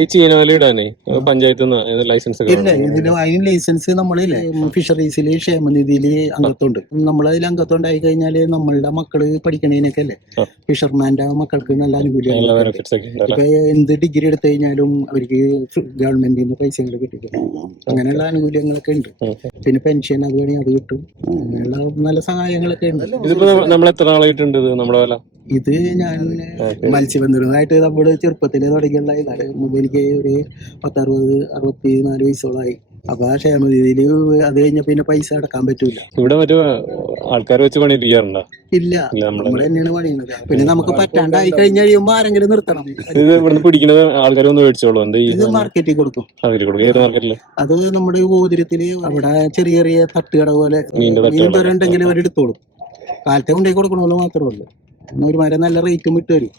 ഈ ചീനവലയിടാനേ പഞ്ചായത്ത് ലൈസൻസ് ഒക്കെ ഇല്ല, അതിന് ലൈസൻസ് നമ്മളില്ലേ ഫിഷറീസില് ക്ഷേമനിധിയില് അംഗത്വമുണ്ട്. നമ്മളതിൽ അംഗത്വം കഴിഞ്ഞാല് നമ്മളുടെ മക്കള് പഠിക്കണേനൊക്കെ അല്ലേ ഫിഷർമാന്റെ മക്കൾക്ക് നല്ല ആനുകൂല്യങ്ങൾ. ബെനിഫിറ്റ്സ് ഒക്കെ ഉണ്ട്. ഇപ്പൊ എന്ത് ഡിഗ്രി എടുത്തു കഴിഞ്ഞാലും അവർക്ക് ഗവൺമെന്റിൽ നിന്ന് പൈസകൾ കിട്ടും. അങ്ങനെയുള്ള ആനുകൂല്യങ്ങളൊക്കെ ഉണ്ട്. പിന്നെ പെൻഷൻ അത് വേണമെങ്കിൽ അത് കിട്ടും. അങ്ങനെയുള്ള നല്ല സഹായങ്ങളൊക്കെ ഉണ്ട്. ഇതിപ്പോ നമ്മൾ എത്ര ആളായിട്ടുണ്ട് ഇത് നമ്മുടെ വില? ഇത് ഞാൻ മത്സ്യബന്ധനമായിട്ട് നമ്മുടെ ചെറുപ്പത്തില് തുടങ്ങിയുള്ള ഇതാണ്. എനിക്ക് ഒരു 64 വയസ്സോളായി. അപ്പൊ ആ ക്ഷേമനിധിയില് അത് കഴിഞ്ഞ പിന്നെ പൈസ അടക്കാൻ പറ്റൂല. ഇവിടെ മറ്റു ആൾക്കാർ വെച്ച് പണിയിരിക്കാറുണ്ടോ? ഇല്ല, നമ്മൾ തന്നെയാണ് പണിയുന്നത്. പിന്നെ നമുക്ക് പറ്റാണ്ടായി കഴിഞ്ഞ് കഴിയുമ്പോ ആരെങ്കിലും നിർത്തണം. ഇത് ഇവിടുന്ന് പിടിക്കുന്നത് ആൾക്കാർ ഒന്ന് മേടിച്ചോളൂ. ഇത് മാർക്കറ്റിൽ കൊടുക്കും. ഏത് മാർക്കറ്റില്? അത് നമ്മുടെ ഗോതിരത്തില് അവിടെ ചെറിയ ചെറിയ തട്ടുകട പോലെ മീൻതുരണ്ടെങ്കിലും അവർ എടുത്തോളും. കാലത്തെ കൊണ്ടുപോയി കൊടുക്കണമെന്ന് മാത്രമേ ഉള്ളൂ. ഒരുമാതിരി നല്ല റേറ്റും വിട്ട് വരും.